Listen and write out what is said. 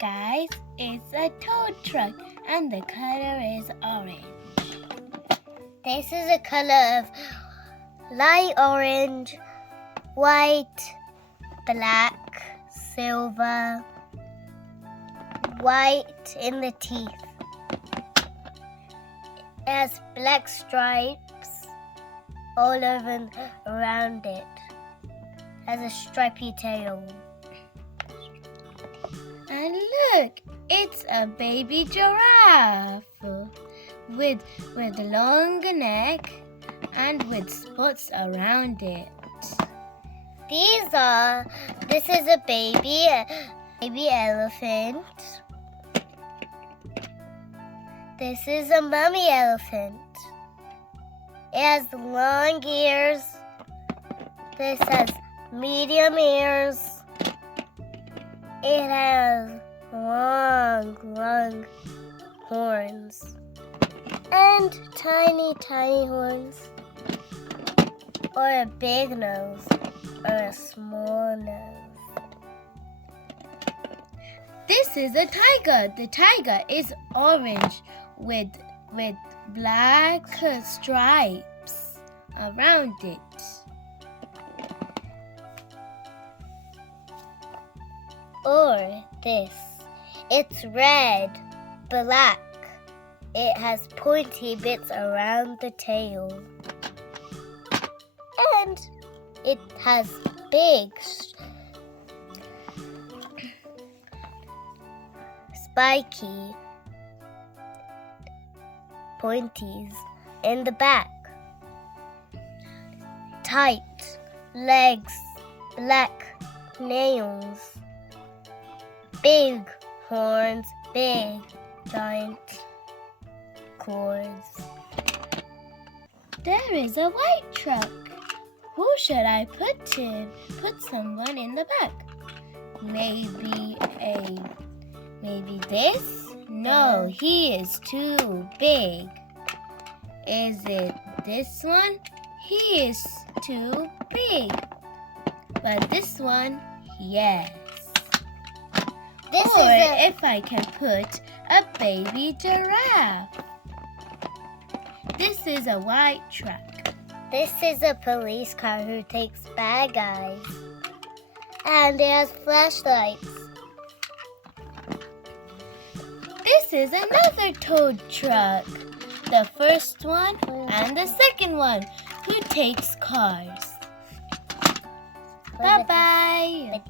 guys, it's a tow truck and the color is orange. This is a color of light orange, white, black, silver, white in the teeth. It has black stripes all over and around it. It has a stripy tail. And look, it's a baby giraffe with a long neck and with spots around it. This is a baby elephant. This is a mommy elephant. It has long ears. This has medium ears. It has long horns. And tiny horns. Or a big nose. Or a small nose. This is a tiger. The tiger is orange with black stripes around it. Or this. It's red, black. It has pointy bits around the tail. And it has big spiky pointies in the back. Tight legs, black nails, big horns, big giant claws. There is a white truck. Who should I put in? Put someone in the back. Maybe this? No, he is too big. Is it this one? He is too big. But this one, yes. If I can put a baby giraffe. This is a white truck. This is a police car who takes bad guys. And it has flashlights. This is another tow truck. The first one and the second one who takes cars. Bye-bye.